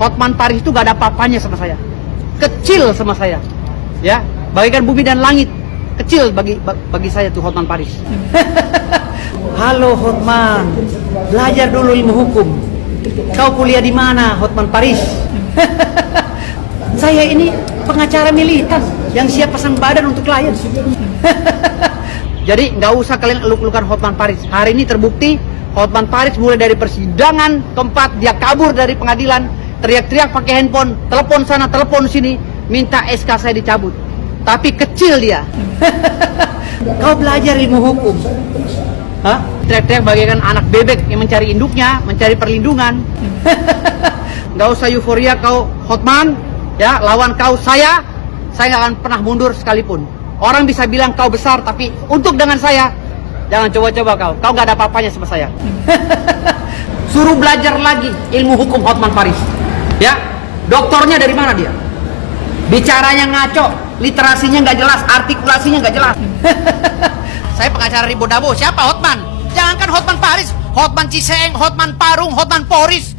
Hotman Paris itu gak ada apa-apanya sama saya. Kecil sama saya. Ya, bagaikan bumi dan langit. Kecil bagi saya tuh Hotman Paris. Halo Hotman, belajar dulu ilmu hukum. Kau kuliah di mana, Hotman Paris? Saya ini pengacara militan yang siap pasang badan untuk klien. Jadi nggak usah kalian eluk-elukan Hotman Paris. Hari ini terbukti Hotman Paris mulai dari persidangan keempat dia kabur dari pengadilan, teriak-teriak pakai handphone, telepon sana, telepon sini, minta SK saya dicabut. Tapi kecil dia. Kau belajar ilmu hukum. Hah? Teriak-teriak bagaikan anak bebek yang mencari induknya, mencari perlindungan. Nggak usah euforia kau Hotman, ya lawan kau saya nggak akan pernah mundur sekalipun. Orang bisa bilang kau besar, tapi untuk dengan saya, jangan coba-coba kau nggak ada apa-apanya sama saya. Suruh belajar lagi ilmu hukum Hotman Paris. Ya, doktornya dari mana dia? Bicaranya ngaco, literasinya nggak jelas, artikulasinya nggak jelas. Saya pengacara Ribo Dabo, siapa Hotman? Jangankan Hotman Paris, Hotman Ciseeng, Hotman Parung, Hotman Poris,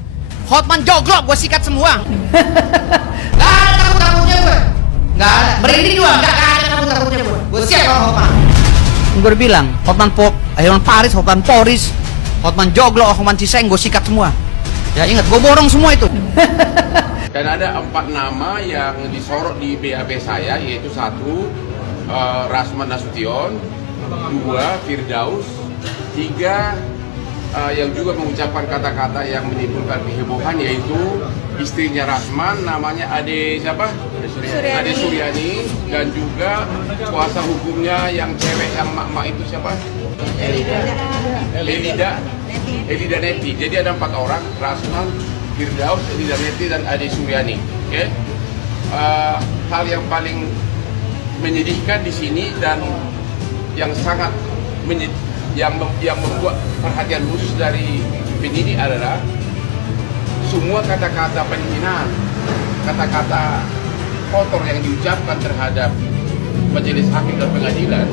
Hotman Joglo, gue sikat semua. Gak ada takut-takutnya gue. Gak ada, berini juga gak ada takut-takutnya gue. Gue siap sama Hotman. Gue bilang, Hotman Paris, Hotman Poris, Hotman Joglo, Hotman Ciseeng, gue sikat semua. Ya ingat, gue borong semua itu. Dan ada 4 nama yang disorot di BAP saya, yaitu 1 Rasman Nasution, 2 Firdaus, 3 yang juga mengucapkan kata-kata yang menimbulkan kehebohan, yaitu istrinya Rasman, namanya Ade siapa? Ade Suryani, dan juga kuasa hukumnya yang cewek yang mak-mak itu siapa? Elida Neti. Jadi ada 4 orang, Rasman, Firdaus, Elida Neti, dan Ade Suryani. Okay? Hal yang paling menyedihkan di sini dan yang sangat yang membuat perhatian khusus dari penyidik adalah semua kata-kata penghinaan, kata-kata kotor yang diucapkan terhadap majelis hakim dan pengadilan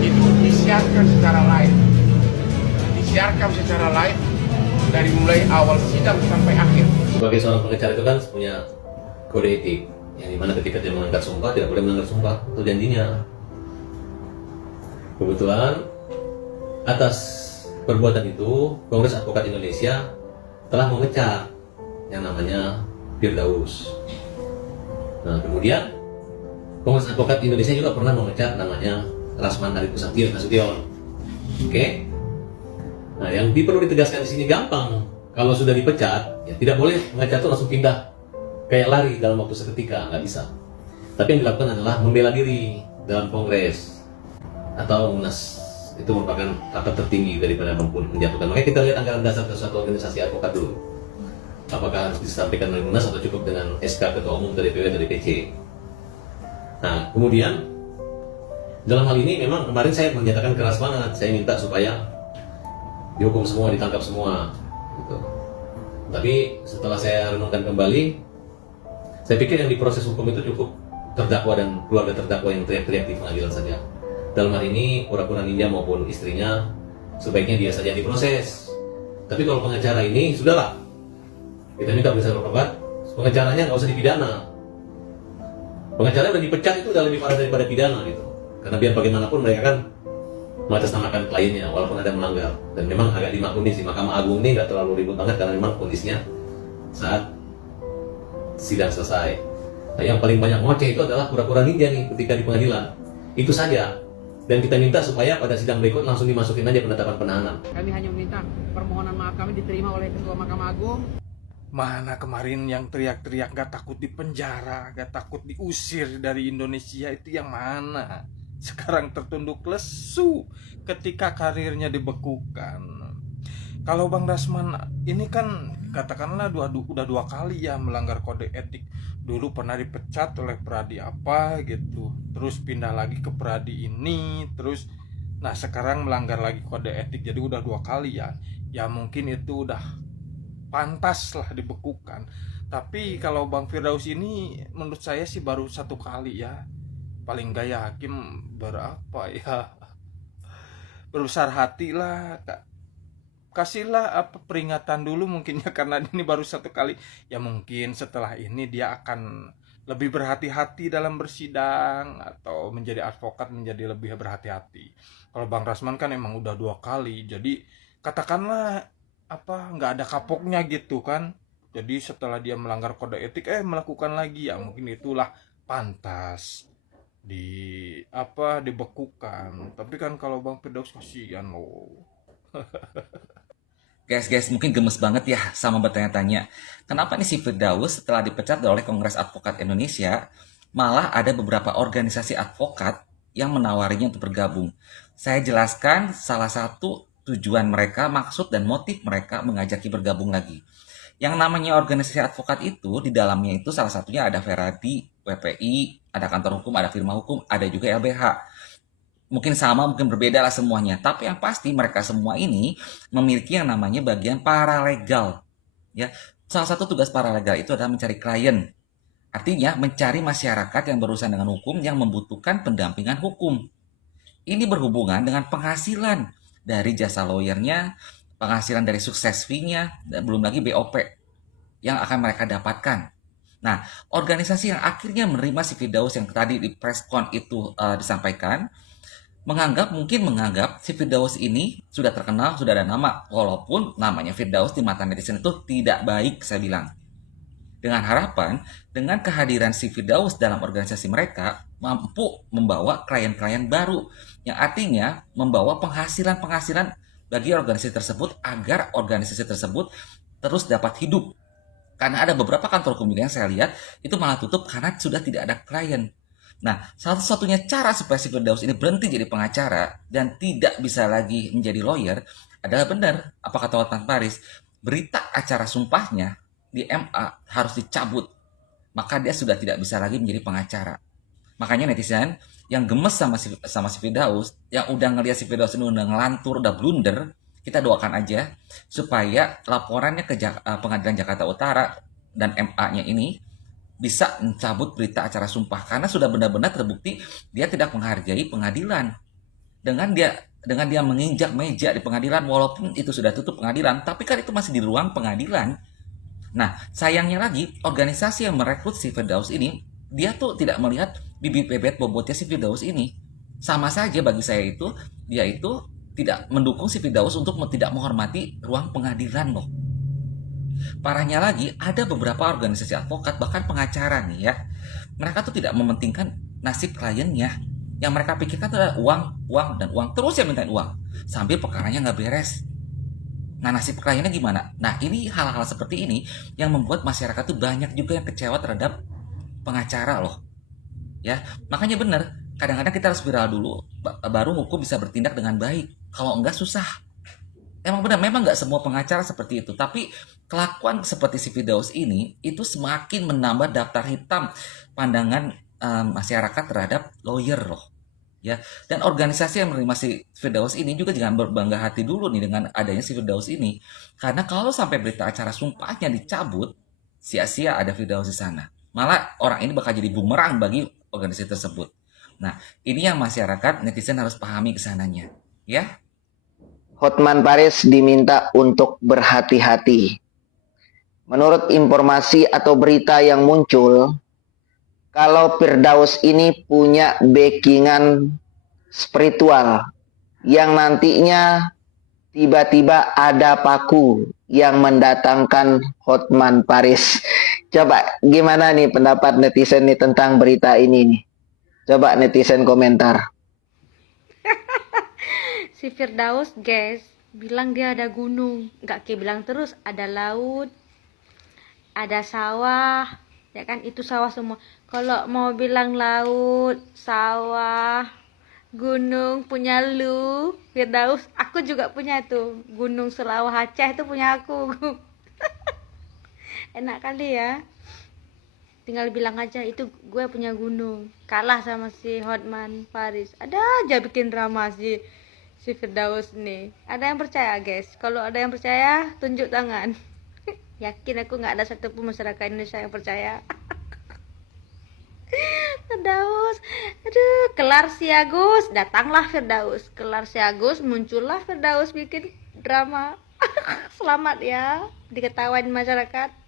itu disiarkan secara live dari mulai awal sidang sampai akhir. Sebagai seorang pengacara itu kan punya kode etik yang dimana ketika dia mengangkat sumpah tidak boleh melanggar sumpah itu janjinya. Kebetulan atas perbuatan itu Kongres Advokat Indonesia telah memecat yang namanya Firdaus. Nah kemudian Kongres Advokat Indonesia juga pernah memecat namanya Rasman Nasution. Oke. Nah yang perlu ditegaskan di sini gampang. Kalau sudah dipecat, ya tidak boleh pengacara itu langsung pindah kayak lari dalam waktu seketika, nggak bisa. Tapi yang dilakukan adalah membela diri dalam Kongres atau Munas. Itu merupakan tahap tertinggi daripada menjatuhkan. Makanya kita lihat anggaran dasar ke suatu organisasi advokat dulu. Apakah harus disampaikan oleh Munas atau cukup dengan SK Ketua Umum dari DPW atau DPC. Nah, kemudian dalam hal ini memang kemarin saya menyatakan keras banget. Saya minta supaya dihukum semua, ditangkap semua. Gitu. Tapi setelah saya renungkan kembali, saya pikir yang diproses hukum itu cukup terdakwa dan keluarga terdakwa yang teriak-teriak di pengadilan saja. Dalam hal ini pura-pura ninja maupun istrinya sebaiknya dia saja diproses. Tapi kalau pengacara ini sudahlah, kita minta bisa berobat, pengacaranya nggak usah dipidana. Pengacara udah dipecat itu udah lebih parah daripada pidana gitu. Karena biar bagaimanapun mereka kan mengatasnamakan kliennya walaupun ada melanggar. Dan memang agak dimaklumi sih, Mahkamah Agung ini nggak terlalu ribut banget karena memang kondisinya saat sidang selesai. Nah, yang paling banyak ngoceh itu adalah pura-pura ninja nih ketika di pengadilan. Itu saja. Dan kita minta supaya pada sidang berikut langsung dimasukin aja penetapan penahanan. Kami hanya meminta permohonan maaf kami diterima oleh Ketua Mahkamah Agung. Mana kemarin yang teriak-teriak gak takut dipenjara, gak takut diusir dari Indonesia itu yang mana? Sekarang tertunduk lesu ketika karirnya dibekukan. Kalau Bang Rasman ini kan katakanlah udah 2 kali ya melanggar kode etik. Dulu pernah dipecat oleh Pradi apa gitu, terus pindah lagi ke Pradi ini, terus nah sekarang melanggar lagi kode etik, jadi udah 2 kali ya. Ya mungkin itu udah pantas lah dibekukan. Tapi kalau Bang Firdaus ini menurut saya sih baru 1 kali ya. Paling gak yakin berapa ya, berbesar hati lah kasihlah peringatan dulu mungkin ya, karena ini baru 1 kali. Ya mungkin setelah ini dia akan lebih berhati-hati dalam bersidang, atau menjadi advokat menjadi lebih berhati-hati. Kalau Bang Rasman kan emang udah 2 kali, jadi katakanlah nggak ada kapoknya gitu kan. Jadi setelah dia melanggar kode etik melakukan lagi, ya mungkin itulah pantas dibekukan. Tapi kan kalau Bang Firdaus kasihan loh. Guys, mungkin gemes banget ya sama bertanya-tanya. Kenapa nih si Firdaus setelah dipecat oleh Kongres Advokat Indonesia, malah ada beberapa organisasi advokat yang menawarinya untuk bergabung. Saya jelaskan salah satu tujuan mereka, maksud dan motif mereka mengajaki bergabung lagi. Yang namanya organisasi advokat itu, di dalamnya itu salah satunya ada Veradi, WPI, ada kantor hukum, ada firma hukum, ada juga LBH. Mungkin sama, mungkin berbeda lah semuanya. Tapi yang pasti mereka semua ini memiliki yang namanya bagian paralegal. Ya, salah satu tugas paralegal itu adalah mencari klien. Artinya mencari masyarakat yang berurusan dengan hukum yang membutuhkan pendampingan hukum. Ini berhubungan dengan penghasilan dari jasa lawyernya, penghasilan dari sukses fee-nya, dan belum lagi BOP yang akan mereka dapatkan. Nah, organisasi yang akhirnya menerima si Firdaus yang tadi di preskon itu disampaikan, mungkin menganggap si Firdaus ini sudah terkenal, sudah ada nama, walaupun namanya Firdaus di mata netizen itu tidak baik, saya bilang. Dengan harapan, dengan kehadiran si Firdaus dalam organisasi mereka, mampu membawa klien-klien baru, yang artinya membawa penghasilan-penghasilan bagi organisasi tersebut, agar organisasi tersebut terus dapat hidup. Karena ada beberapa kantor hukum yang saya lihat, itu malah tutup karena sudah tidak ada klien. Nah, satu-satunya cara supaya si Firdaus ini berhenti jadi pengacara dan tidak bisa lagi menjadi lawyer adalah benar, apa kata Hotman Paris, berita acara sumpahnya di MA harus dicabut. Maka dia sudah tidak bisa lagi menjadi pengacara. Makanya netizen yang gemes sama si Firdaus, yang udah ngelihat si Firdaus ini udah ngelantur, udah blunder, kita doakan aja supaya laporannya ke Pengadilan Jakarta Utara dan MA-nya ini bisa mencabut berita acara sumpah, karena sudah benar-benar terbukti dia tidak menghargai pengadilan. Dengan dia menginjak meja di pengadilan, walaupun itu sudah tutup pengadilan, tapi kan itu masih di ruang pengadilan. Nah, sayangnya lagi, organisasi yang merekrut si Firdaus ini, dia tuh tidak melihat bibit bebet bobotnya si Firdaus ini. Sama saja bagi saya itu, dia itu tidak mendukung si Firdaus untuk tidak menghormati ruang pengadilan loh. Parahnya lagi, ada beberapa organisasi advokat, bahkan pengacara nih ya, mereka tuh tidak mementingkan nasib kliennya. Yang mereka pikirkan itu adalah uang, dan uang. Terus ya mintain uang, sambil perkaranya nggak beres. Nah, nasib kliennya gimana? Nah, ini hal-hal seperti ini yang membuat masyarakat tuh banyak juga yang kecewa terhadap pengacara loh. Ya, makanya benar, kadang-kadang kita harus viral dulu, baru hukum bisa bertindak dengan baik. Kalau enggak susah. Emang benar, memang nggak semua pengacara seperti itu, tapi kelakuan seperti si Firdaus ini itu semakin menambah daftar hitam pandangan masyarakat terhadap lawyer loh. Ya, dan organisasi yang menerima si Firdaus ini juga jangan berbangga hati dulu nih dengan adanya si Firdaus ini, karena kalau sampai berita acara sumpahnya dicabut, sia-sia ada Firdaus di sana. Malah orang ini bakal jadi bumerang bagi organisasi tersebut. Nah, ini yang masyarakat netizen harus pahami kesananya, ya. Hotman Paris diminta untuk berhati-hati. Menurut informasi atau berita yang muncul, kalau Firdaus ini punya backingan spiritual yang nantinya tiba-tiba ada paku yang mendatangkan Hotman Paris. Coba gimana nih pendapat netizen nih tentang berita ini nih? Coba netizen komentar. Si Firdaus guys bilang dia ada gunung, nggak kayak bilang terus ada laut, ada sawah, ya kan, itu sawah semua. Kalau mau bilang laut, sawah, gunung punya lu Firdaus, aku juga punya tuh gunung Selawah Aceh, itu punya aku. Enak kali ya, tinggal bilang aja itu gue punya gunung. Kalah sama si Hotman Paris, ada aja bikin drama si Firdaus nih. Ada yang percaya guys? Kalau ada yang percaya tunjuk tangan. Yakin aku nggak ada satupun masyarakat Indonesia yang percaya. Firdaus, aduh, kelar si Agus, datanglah Firdaus. Kelar si Agus, muncullah Firdaus bikin drama. Selamat ya, diketawain masyarakat.